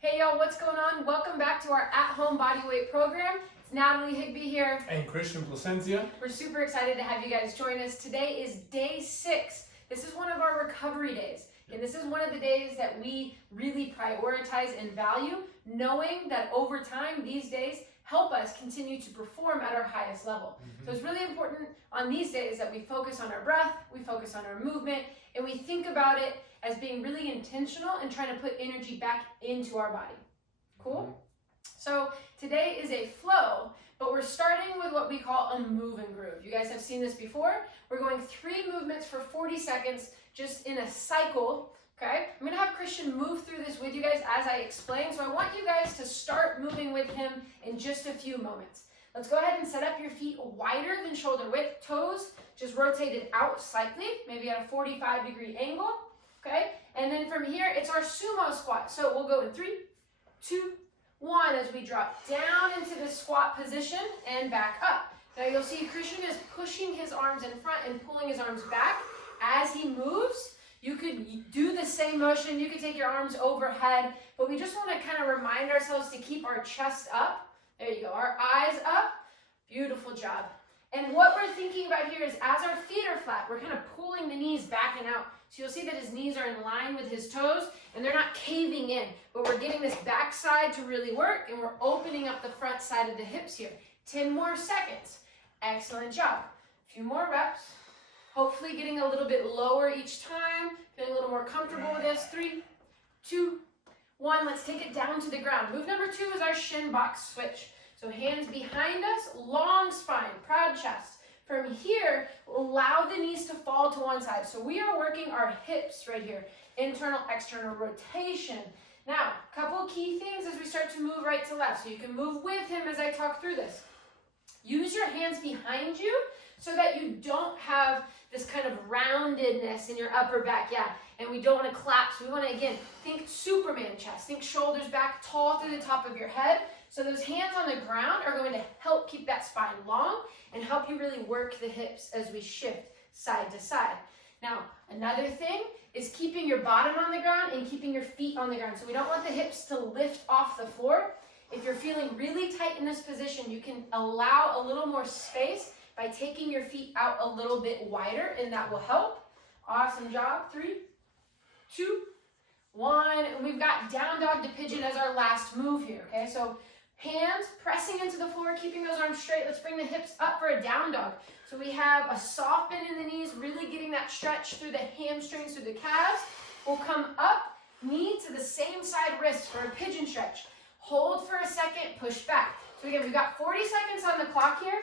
Hey y'all, what's going on? Welcome back to our at-home bodyweight program. It's Natalie Higby here. And Christian Placencia. We're super excited to have you guys join us. Today is day 6. This is one of our recovery days. And this is one of the days that we really prioritize and value, knowing that over time, these days help us continue to perform at our highest level. So it's really important on these days that we focus on our breath, we focus on our movement, and we think about it as being really intentional and trying to put energy back into our body. Cool? So today is a flow, but we're starting with what we call a move and groove. You guys have seen this before. We're going 3 movements for 40 seconds just in a cycle. Okay, I'm gonna have Christian move through this with you guys as I explain. So I want you guys to start moving with him in just a few moments. Let's go ahead and set up your feet wider than shoulder width. Toes just rotated out slightly, maybe at a 45-degree angle. Okay, and then from here, it's our sumo squat. So we'll go in 3, 2, 1 as we drop down into the squat position and back up. Now you'll see Christian is pushing his arms in front and pulling his arms back as he moves. You could do the same motion. You could take your arms overhead, but we just want to kind of remind ourselves to keep our chest up. There you go, our eyes up. Beautiful job. And what we're thinking about here is as our feet are flat, we're kind of pulling the knees back and out. So you'll see that his knees are in line with his toes and they're not caving in, but we're getting this back side to really work and we're opening up the front side of the hips here. 10 more seconds. Excellent job. A few more reps. Hopefully getting a little bit lower each time, feeling a little more comfortable with this. 3, 2, 1. Let's take it down to the ground. Move number 2 is our shin box switch. So hands behind us, long spine, proud chest. From here, allow the knees to fall to one side. So we are working our hips right here. Internal, external rotation. Now, a couple key things as we start to move right to left. So you can move with him as I talk through this. Use your hands behind you so that you don't have this kind of roundedness in your upper back. Yeah, and we don't want to collapse. We want to, again, think Superman chest. Think shoulders back, tall through the top of your head. So those hands on the ground are going to help keep that spine long and help you really work the hips as we shift side to side. Now, another thing is keeping your bottom on the ground and keeping your feet on the ground. So we don't want the hips to lift off the floor. If you're feeling really tight in this position, you can allow a little more space by taking your feet out a little bit wider, and that will help. Awesome job. 3, 2, 1. And we've got down dog to pigeon as our last move here, okay? So hands pressing into the floor, keeping those arms straight. Let's bring the hips up for a down dog. So we have a soft bend in the knees, really getting that stretch through the hamstrings, through the calves. We'll come up, knee to the same side wrist for a pigeon stretch. Hold for a second, push back. So again, we've got 40 seconds on the clock here.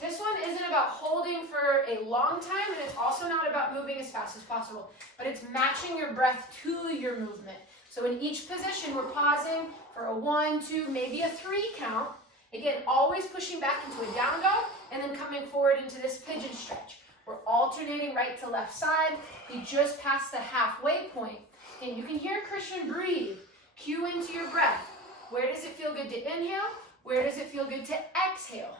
This one isn't about holding for a long time, and it's also not about moving as fast as possible, but it's matching your breath to your movement. So in each position, we're pausing for a 1, 2, maybe a 3 count. Again, always pushing back into a down dog, and then coming forward into this pigeon stretch. We're alternating right to left side. We just passed the halfway point. And you can hear Christian breathe. Cue into your breath. Where does it feel good to inhale? Where does it feel good to exhale?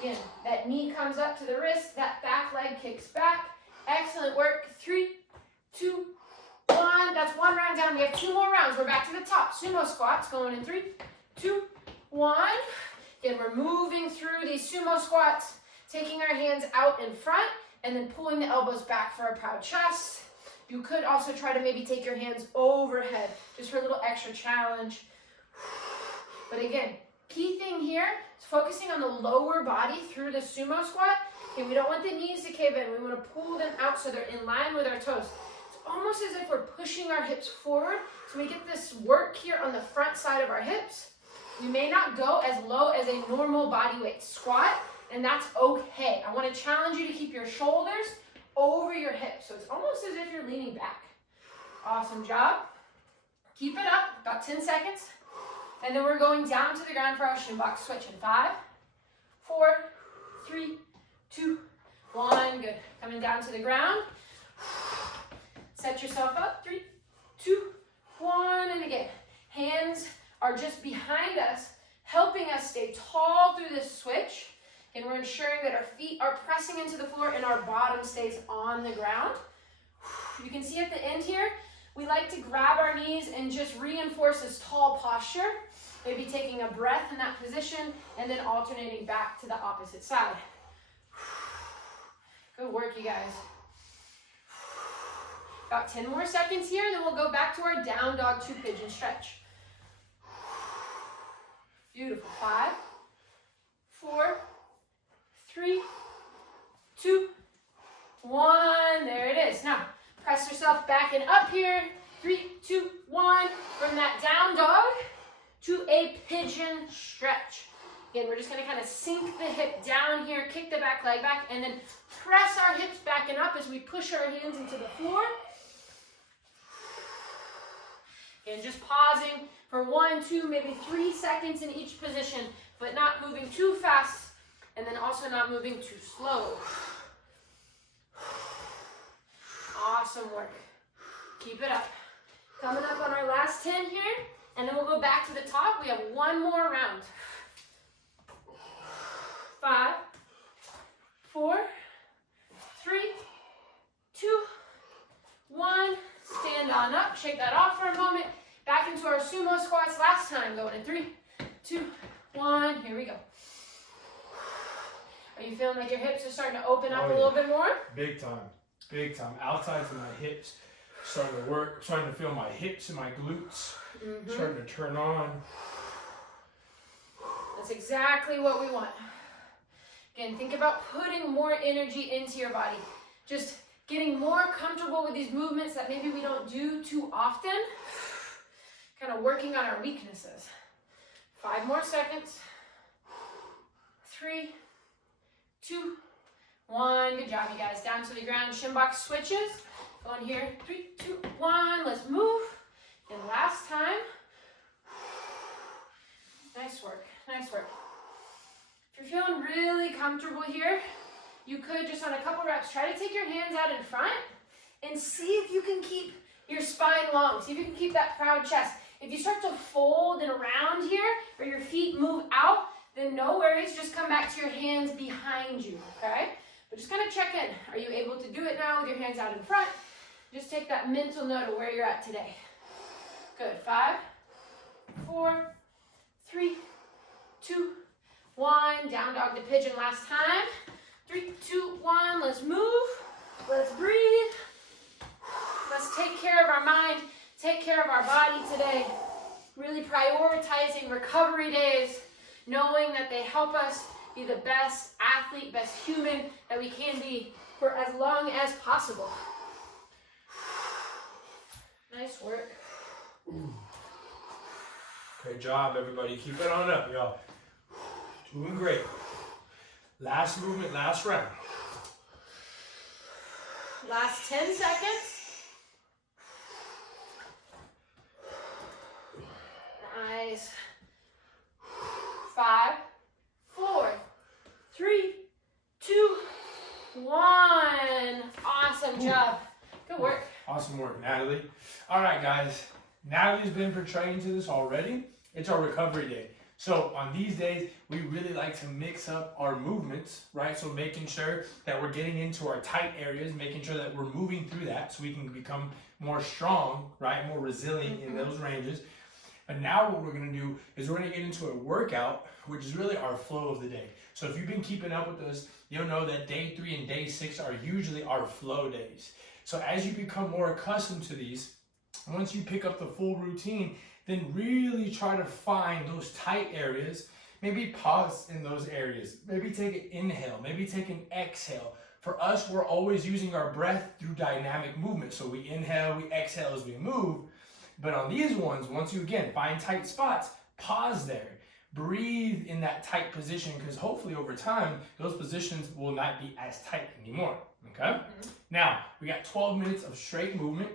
Again, that knee comes up to the wrist, that back leg kicks back. Excellent work. 3, 2, 1. That's 1 round down. We have 2 more rounds. We're back to the top. Sumo squats going in 3, 2, 1. Again, we're moving through these sumo squats, taking our hands out in front and then pulling the elbows back for a proud chest. You could also try to maybe take your hands overhead just for a little extra challenge. But again, key thing here is focusing on the lower body through the sumo squat. Okay, we don't want the knees to cave in. We want to pull them out so they're in line with our toes. It's almost as if we're pushing our hips forward. So we get this work here on the front side of our hips. We may not go as low as a normal body weight squat, and that's okay. I want to challenge you to keep your shoulders over your hips. So it's almost as if you're leaning back. Awesome job. Keep it up. About 10 seconds. And then we're going down to the ground for our shin box switch in 5, 4, 3, 2, 1. Good. Coming down to the ground. Set yourself up. 3, 2, 1. And again, hands are just behind us, helping us stay tall through this switch. And we're ensuring that our feet are pressing into the floor and our bottom stays on the ground. You can see at the end here, we like to grab our knees and just reinforce this tall posture. Maybe taking a breath in that position and then alternating back to the opposite side. Good work, you guys. About 10 more seconds here, then we'll go back to our down dog 2 pigeon stretch. Beautiful. 5, 4, 3, 2, 1. There it is. Now, press yourself back and up here. 3, 2, 1. From that down dog to a pigeon stretch. Again, we're just going to kind of sink the hip down here, kick the back leg back, and then press our hips back and up as we push our hands into the floor. Again, just pausing for 1, 2, maybe 3 seconds in each position, but not moving too fast, and then also not moving too slow. Awesome work. Keep it up. Coming up on our last 10 here, and then we'll go back to the top. We have one more round. 5, 4, 3, 2, 1. Stand on up. Shake that off for a moment. Back into our sumo squats last time. Going in 3, 2, 1. Here we go. Are you feeling like your hips are starting to open up a little bit more? Big time. Big time. Outside from my hips. Starting to work. Starting to feel my hips and my glutes. Starting to turn on. That's exactly what we want. Again, think about putting more energy into your body. Just getting more comfortable with these movements that maybe we don't do too often. Kind of working on our weaknesses. 5 more seconds. 3, 2, 1. Good job, you guys. Down to the ground, shin box switches. Going here. 3, 2, 1. Let's move. And last time. Nice work. Nice work. If you're feeling really comfortable here, you could just on a couple reps try to take your hands out in front and see if you can keep your spine long. See if you can keep that proud chest. If you start to fold and around here or your feet move out, then no worries. Just come back to your hands behind you, okay? But just kind of check in. Are you able to do it now with your hands out in front? Just take that mental note of where you're at today. Good. 5, 4, 3, 2, 1. Down dog to pigeon last time. 3, 2, 1. Let's move. Let's breathe. Let's take care of our mind, take care of our body today. Really prioritizing recovery days, knowing that they help us be the best athlete, best human that we can be for as long as possible. Nice work. Great job, everybody. Keep it on up, y'all. Doing great. Last movement, last round. Last 10 seconds. Nice. 5, 4, 3, 2, 1. Awesome job. Good work. Awesome work, Natalie. All right, guys. Natalie's been portraying to this already. It's our recovery day. So on these days, we really like to mix up our movements, right? So making sure that we're getting into our tight areas, making sure that we're moving through that so we can become more strong, right? More resilient in those ranges. But now what we're gonna do is we're gonna get into a workout, which is really our flow of the day. So if you've been keeping up with us, you'll know that day 3 and day 6 are usually our flow days. So as you become more accustomed to these, once you pick up the full routine, then really try to find those tight areas. Maybe pause in those areas. Maybe take an inhale, maybe take an exhale. For us, we're always using our breath through dynamic movement. So we inhale, we exhale as we move. But on these ones, once you again find tight spots, pause there. Breathe in that tight position because hopefully over time, those positions will not be as tight anymore, okay? Now, we got 12 minutes of straight movement.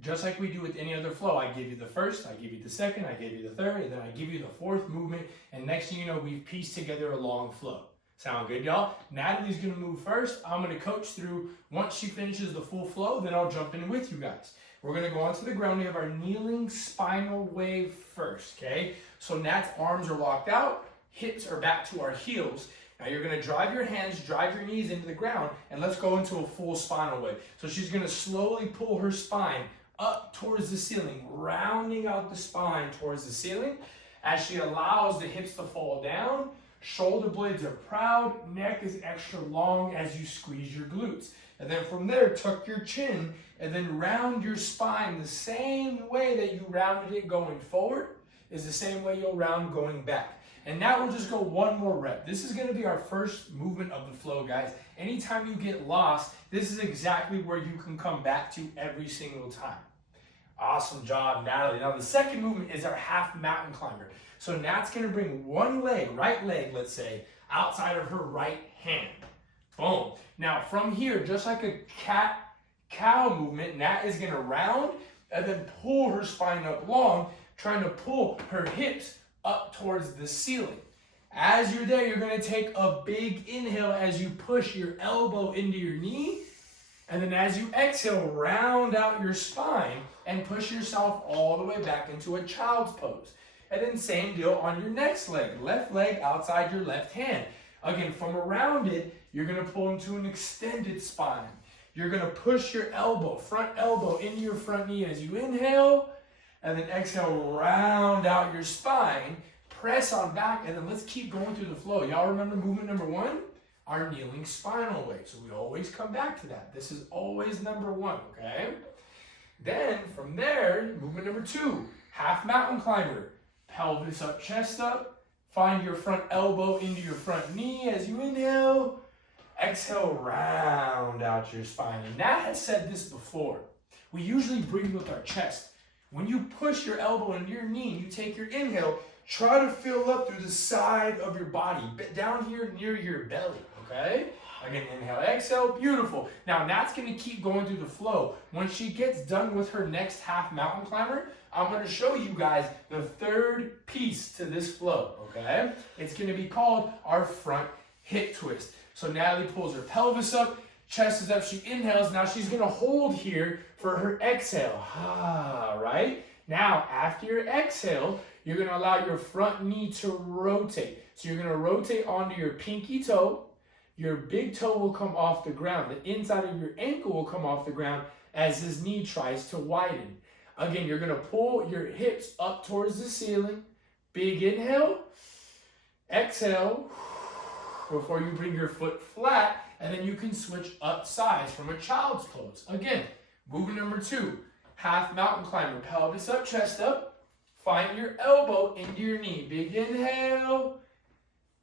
Just like we do with any other flow, I give you the first, I give you the second, I give you the third, and then I give you the fourth movement, and next thing you know, we've pieced together a long flow. Sound good, y'all? Natalie's gonna move first. I'm gonna coach through. Once she finishes the full flow, then I'll jump in with you guys. We're gonna go onto the ground. We have our kneeling spinal wave first, okay? So Nat's arms are locked out, hips are back to our heels. Now you're gonna drive your hands, drive your knees into the ground, and let's go into a full spinal wave. So she's gonna slowly pull her spine up towards the ceiling, rounding out the spine towards the ceiling as she allows the hips to fall down. Shoulder blades are proud, neck is extra long as you squeeze your glutes. And then from there, tuck your chin and then round your spine the same way that you rounded it going forward is the same way you'll round going back. And now we'll just go one more rep. This is gonna be our first movement of the flow, guys. Anytime you get lost, this is exactly where you can come back to every single time. Awesome job, Natalie. Now the second movement is our half mountain climber. So Nat's gonna bring one leg, right leg, let's say, outside of her right hand. Boom. Now from here, just like a cat-cow movement, Nat is gonna round and then pull her spine up long, trying to pull her hips up towards the ceiling. As you're there, you're gonna take a big inhale as you push your elbow into your knee. And then as you exhale, round out your spine and push yourself all the way back into a child's pose. And then same deal on your next leg. Left leg outside your left hand. Again, from around it, you're gonna pull into an extended spine. You're gonna push your elbow, front elbow into your front knee as you inhale. And then exhale, round out your spine. Press on back, and then let's keep going through the flow. Y'all remember movement number one? Our kneeling spinal weight. So we always come back to that. This is always number one, okay? Then from there, movement number two, half mountain climber. Pelvis up, chest up. Find your front elbow into your front knee as you inhale. Exhale, round out your spine. And Nat has said this before. We usually breathe with our chest. When you push your elbow into your knee, you take your inhale, try to fill up through the side of your body, down here near your belly, okay? Again, inhale, exhale, beautiful. Now, Nat's gonna keep going through the flow. When she gets done with her next half mountain climber, I'm gonna show you guys the third piece to this flow, okay? It's gonna be called our front hip twist. So Natalie pulls her pelvis up, chest is up, she inhales. Now she's gonna hold here for her exhale, right? Now, after your exhale, you're gonna allow your front knee to rotate. So you're gonna rotate onto your pinky toe. Your big toe will come off the ground. The inside of your ankle will come off the ground as this knee tries to widen. Again, you're gonna pull your hips up towards the ceiling. Big inhale, exhale, before you bring your foot flat, and then you can switch up sides from a child's pose. Again, movement number two, half mountain climber, pelvis up, chest up. Find your elbow into your knee. Big inhale,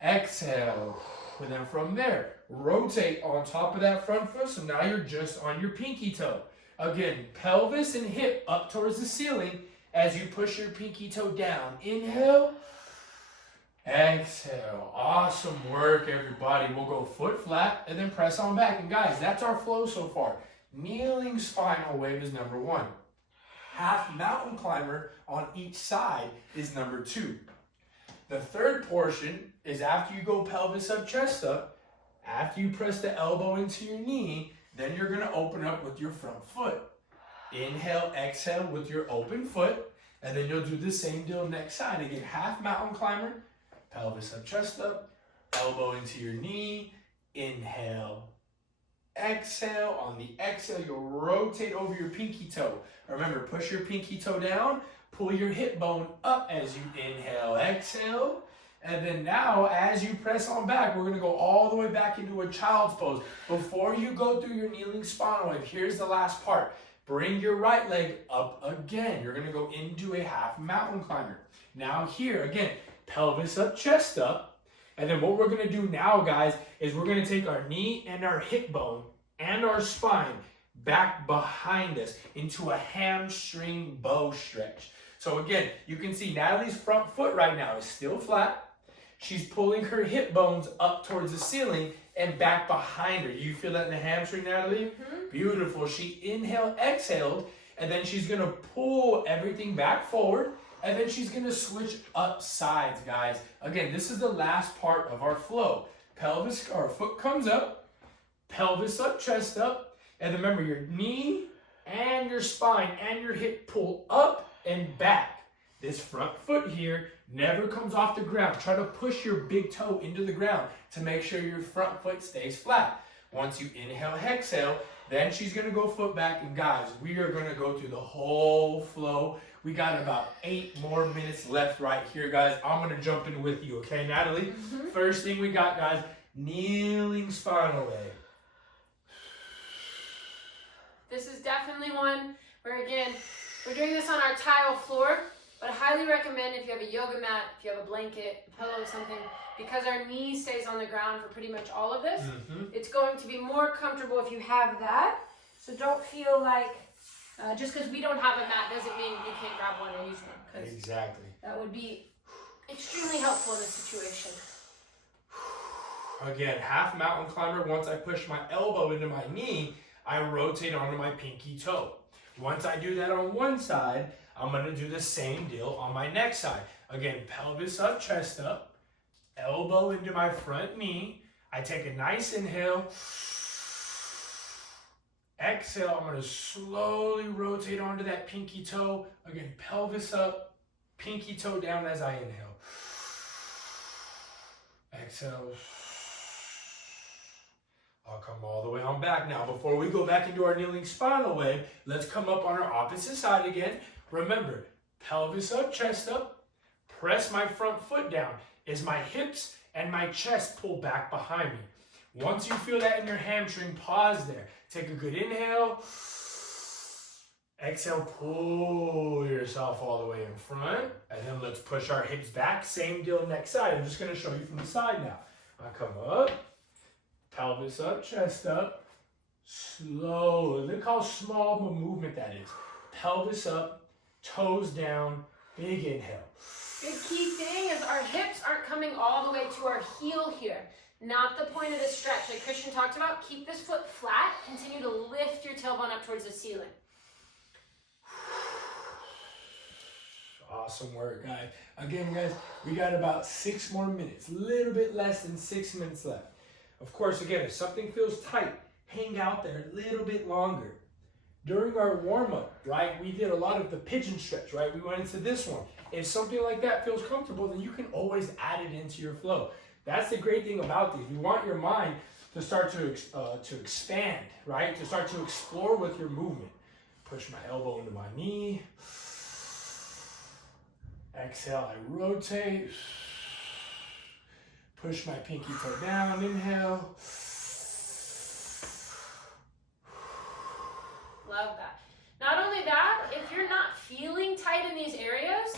exhale. And then from there, rotate on top of that front foot. So now you're just on your pinky toe. Again, pelvis and hip up towards the ceiling as you push your pinky toe down. Inhale, exhale. Awesome work, everybody. We'll go foot flat and then press on back. And guys, that's our flow so far. Kneeling spinal wave is number one. Half mountain climber on each side is number two. The third portion is after you go pelvis up, chest up, after you press the elbow into your knee, then you're gonna open up with your front foot. Inhale, exhale with your open foot, and then you'll do the same deal next side. Again, half mountain climber, pelvis up, chest up, elbow into your knee, inhale, exhale. On the exhale, you'll rotate over your pinky toe. Remember, push your pinky toe down, pull your hip bone up as you inhale, exhale. And then now, as you press on back, we're gonna go all the way back into a child's pose. Before you go through your kneeling spinal wave, here's the last part. Bring your right leg up again. You're gonna go into a half mountain climber. Now here, again, pelvis up, chest up. And then what we're gonna do now, guys, is we're gonna take our knee and our hip bone and our spine back behind us into a hamstring bow stretch. So again, you can see Natalie's front foot right now is still flat. She's pulling her hip bones up towards the ceiling and back behind her. You feel that in the hamstring, Natalie? Mm-hmm. Beautiful. She inhaled, exhaled, and then she's gonna pull everything back forward, and then she's gonna switch up sides, guys. Again, this is the last part of our flow. Pelvis, our foot comes up, pelvis up, chest up, and remember your knee and your spine and your hip pull up and back. This front foot here never comes off the ground. Try to push your big toe into the ground to make sure your front foot stays flat. Once you inhale, exhale, Then she's gonna go foot back, and guys, we are gonna go through the whole flow. We got about 8 more minutes left right here, guys. I'm gonna jump in with you, okay, Natalie? First thing we got, guys, kneeling spinal wave. This is definitely one where, again, we're doing this on our tile floor, but I highly recommend if you have a yoga mat, if you have a blanket, a pillow, something, because our knee stays on the ground for pretty much all of this. It's going to be more comfortable if you have that. So don't feel like, just because we don't have a mat doesn't mean you can't grab one and use one. Exactly. That would be extremely helpful in this situation. Again, half mountain climber. Once I push my elbow into my knee, I rotate onto my pinky toe. Once I do that on one side, I'm gonna do the same deal on my next side. Again, pelvis up, chest up, elbow into my front knee. I take a nice inhale. Exhale, I'm gonna slowly rotate onto that pinky toe. Again, pelvis up, pinky toe down as I inhale. Exhale. I'll come all the way on back now. Before we go back into our kneeling spinal wave, let's come up on our opposite side again. Remember, pelvis up, chest up, press my front foot down as my hips and my chest pull back behind me. Once you feel that in your hamstring, pause there. Take a good inhale. Exhale, pull yourself all the way in front. And then let's push our hips back. Same deal next side. I'm just going to show you from the side now. I come up. Pelvis up, chest up, slowly. Look how small of a movement that is. Pelvis up, toes down, big inhale. The key thing is our hips aren't coming all the way to our heel here. Not the point of this stretch. Like Christian talked about, keep this foot flat. Continue to lift your tailbone up towards the ceiling. Awesome work, guys. Again, guys, we got about 6 more minutes. A little bit less than 6 minutes left. Of course, again, if something feels tight, hang out there a little bit longer. During our warm-up, right, we did a lot of the pigeon stretch, right? We went into this one. If something like that feels comfortable, then you can always add it into your flow. That's the great thing about these. You want your mind to start to expand, right? To start to explore with your movement. Push my elbow into my knee. Exhale, I rotate. Push my pinky toe down, inhale. Love that. Not only that, if you're not feeling tight in these areas,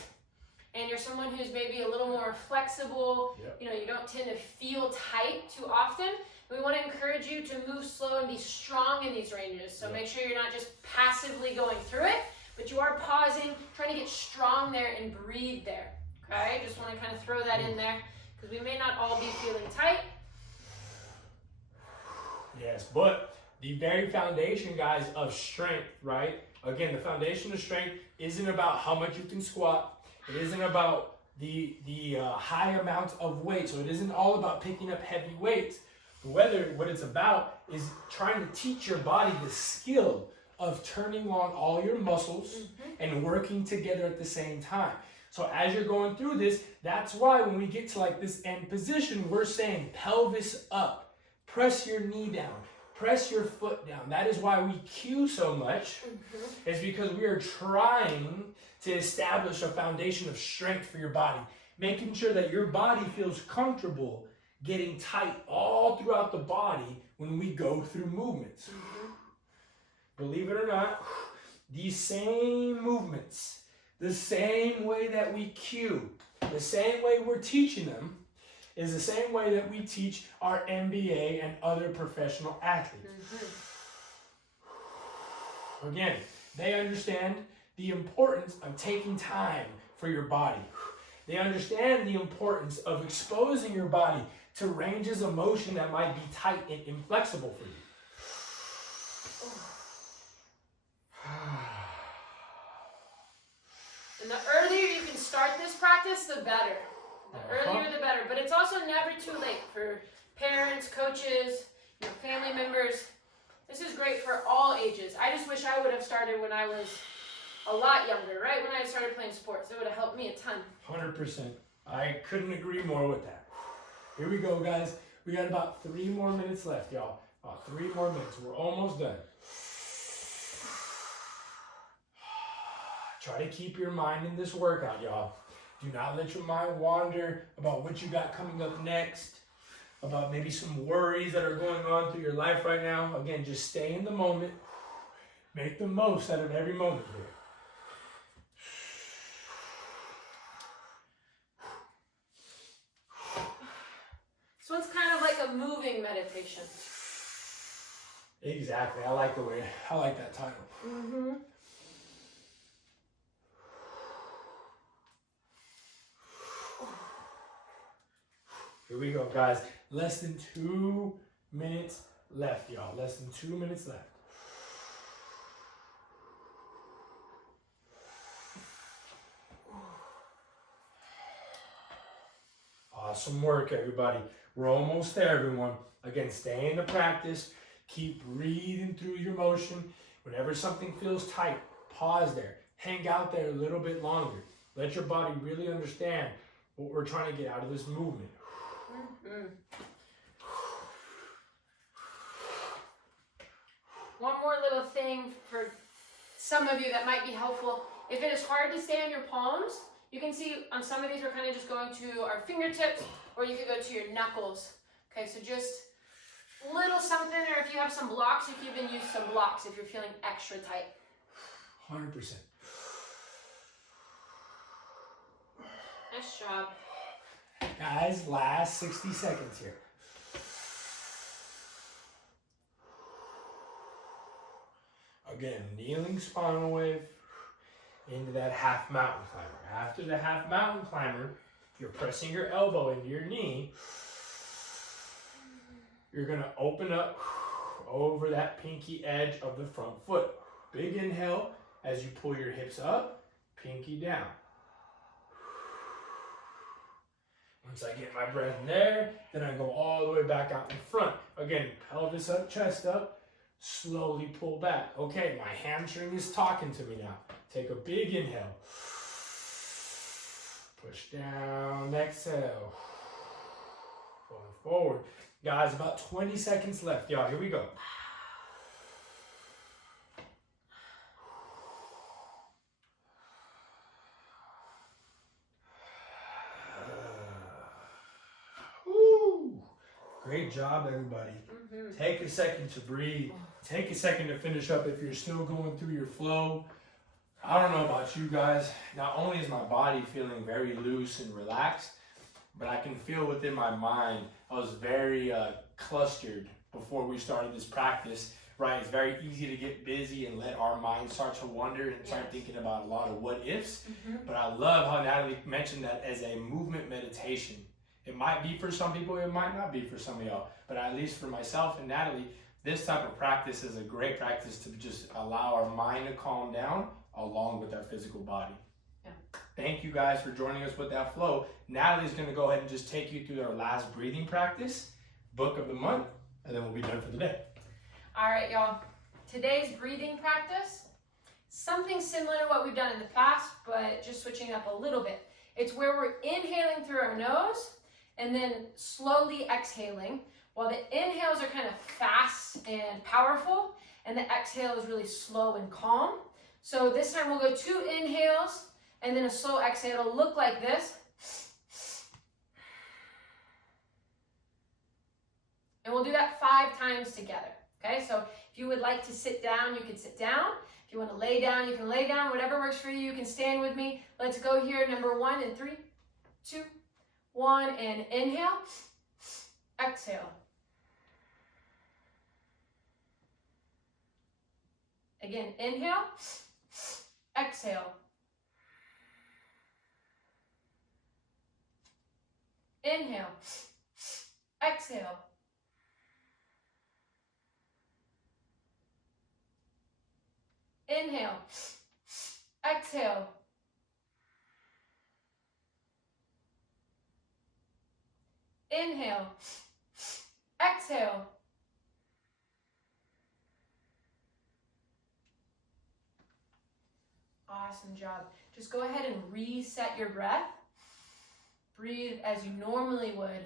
and you're someone who's maybe a little more flexible, you know, you don't tend to feel tight too often, we want to encourage you to move slow and be strong in these ranges. So make sure you're not just passively going through it, but you are pausing, trying to get strong there and breathe there. Okay, just want to kind of throw that in there, because we may not all be feeling tight. Yes, but the very foundation, guys, of strength, right? Again, the foundation of strength isn't about how much you can squat. It isn't about the high amount of weight. So it isn't all about picking up heavy weights. What it's about is trying to teach your body the skill of turning on all your muscles and working together at the same time. So as you're going through this, that's why when we get to like this end position, we're saying pelvis up, press your knee down, press your foot down. That is why we cue so much, is because we are trying to establish a foundation of strength for your body, making sure that your body feels comfortable getting tight all throughout the body when we go through movements. Believe it or not, these same movements, the same way that we cue, the same way we're teaching them, is the same way that we teach our NBA and other professional athletes. Again, they understand the importance of taking time for your body. They understand the importance of exposing your body to ranges of motion that might be tight and inflexible for you. And the earlier you can start this practice, the better. The earlier, the better. But it's also never too late for parents, coaches, family members. This is great for all ages. I just wish I would have started when I was a lot younger, right? When I started playing sports, it would have helped me a ton. 100%. I couldn't agree more with that. Here we go, guys. We got about 3 more minutes left, y'all. About 3 more minutes. We're almost done. Try to keep your mind in this workout, y'all. Do not let your mind wander about what you got coming up next, about maybe some worries that are going on through your life right now. Again, just stay in the moment. Make the most out of every moment here. So it's kind of like a moving meditation. Exactly. I like that title. Mm-hmm. Here we go, guys. Less than 2 minutes left, y'all. Less than 2 minutes left. Awesome work, everybody. We're almost there, everyone. Again, stay in the practice. Keep breathing through your motion. Whenever something feels tight, pause there. Hang out there a little bit longer. Let your body really understand what we're trying to get out of this movement. Mm-hmm. One more little thing for some of you that might be helpful. If it is hard to stay on your palms, you can see on some of these we're kind of just going to our fingertips, or you could go to your knuckles. Okay, so just little something, or if you have some blocks, you can even use some blocks if you're feeling extra tight. 100%. Nice job. Guys, last 60 seconds here. Again, kneeling spinal wave into that half mountain climber. After the half mountain climber, you're pressing your elbow into your knee. You're going to open up over that pinky edge of the front foot. Big inhale as you pull your hips up, pinky down. Once I get my breath in there, then I go all the way back out in front. Again, pelvis up, chest up, slowly pull back. Okay, my hamstring is talking to me now. Take a big inhale. Push down, exhale. Going forward. Guys, about 20 seconds left. Y'all, here we go. Great job, everybody. Mm-hmm. Take a second to breathe. Take a second to finish up if you're still going through your flow. I don't know about you guys. Not only is my body feeling very loose and relaxed, but I can feel within my mind, I was very clustered before we started this practice, right? It's very easy to get busy and let our mind start to wander and start thinking about a lot of what ifs. Mm-hmm. But I love how Natalie mentioned that as a movement meditation. It might be for some people, it might not be for some of y'all. But at least for myself and Natalie, this type of practice is a great practice to just allow our mind to calm down along with our physical body. Yeah. Thank you guys for joining us with that flow. Natalie's going to go ahead and just take you through our last breathing practice, book of the month, and then we'll be done for the day. All right, y'all. Today's breathing practice, something similar to what we've done in the past, but just switching up a little bit. It's where we're inhaling through our nose and then slowly exhaling, while the inhales are kind of fast and powerful, and the exhale is really slow and calm. So this time we'll go 2 inhales and then a slow exhale. It'll look like this. And we'll do that 5 times together. Okay, so if you would like to sit down, you can sit down. If you want to lay down, you can lay down. Whatever works for you, you can stand with me. Let's go here. Number 1 in 3, 2, 1, and inhale, exhale. Again, inhale, exhale. Inhale, exhale. Inhale, exhale. Inhale, exhale. Awesome job. Just go ahead and reset your breath. Breathe as you normally would.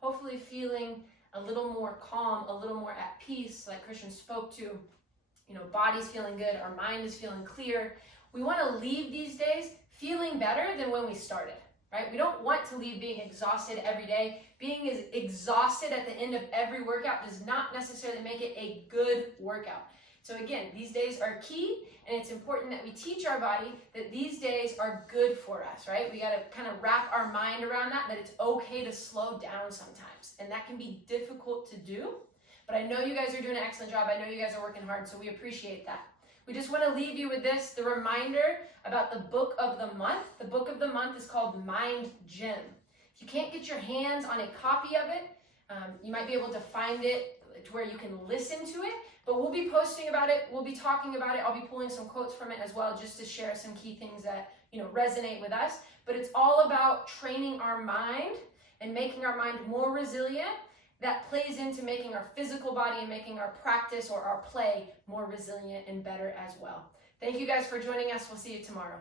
Hopefully feeling a little more calm, a little more at peace, like Christian spoke to. body's feeling good, our mind is feeling clear. We want to leave these days feeling better than when we started, right? We don't want to leave being exhausted every day. Being exhausted at the end of every workout does not necessarily make it a good workout. So again, these days are key, and it's important that we teach our body that these days are good for us, right? We got to kind of wrap our mind around that it's okay to slow down sometimes. And that can be difficult to do, but I know you guys are doing an excellent job. I know you guys are working hard, so we appreciate that. We just want to leave you with this, the reminder about the book of the month. The book of the month is called Mind Gym. If you can't get your hands on a copy of it, you might be able to find it to where you can listen to it, but we'll be posting about it. We'll be talking about it. I'll be pulling some quotes from it as well, just to share some key things that, resonate with us. But it's all about training our mind and making our mind more resilient. That plays into making our physical body and making our practice or our play more resilient and better as well. Thank you guys for joining us. We'll see you tomorrow.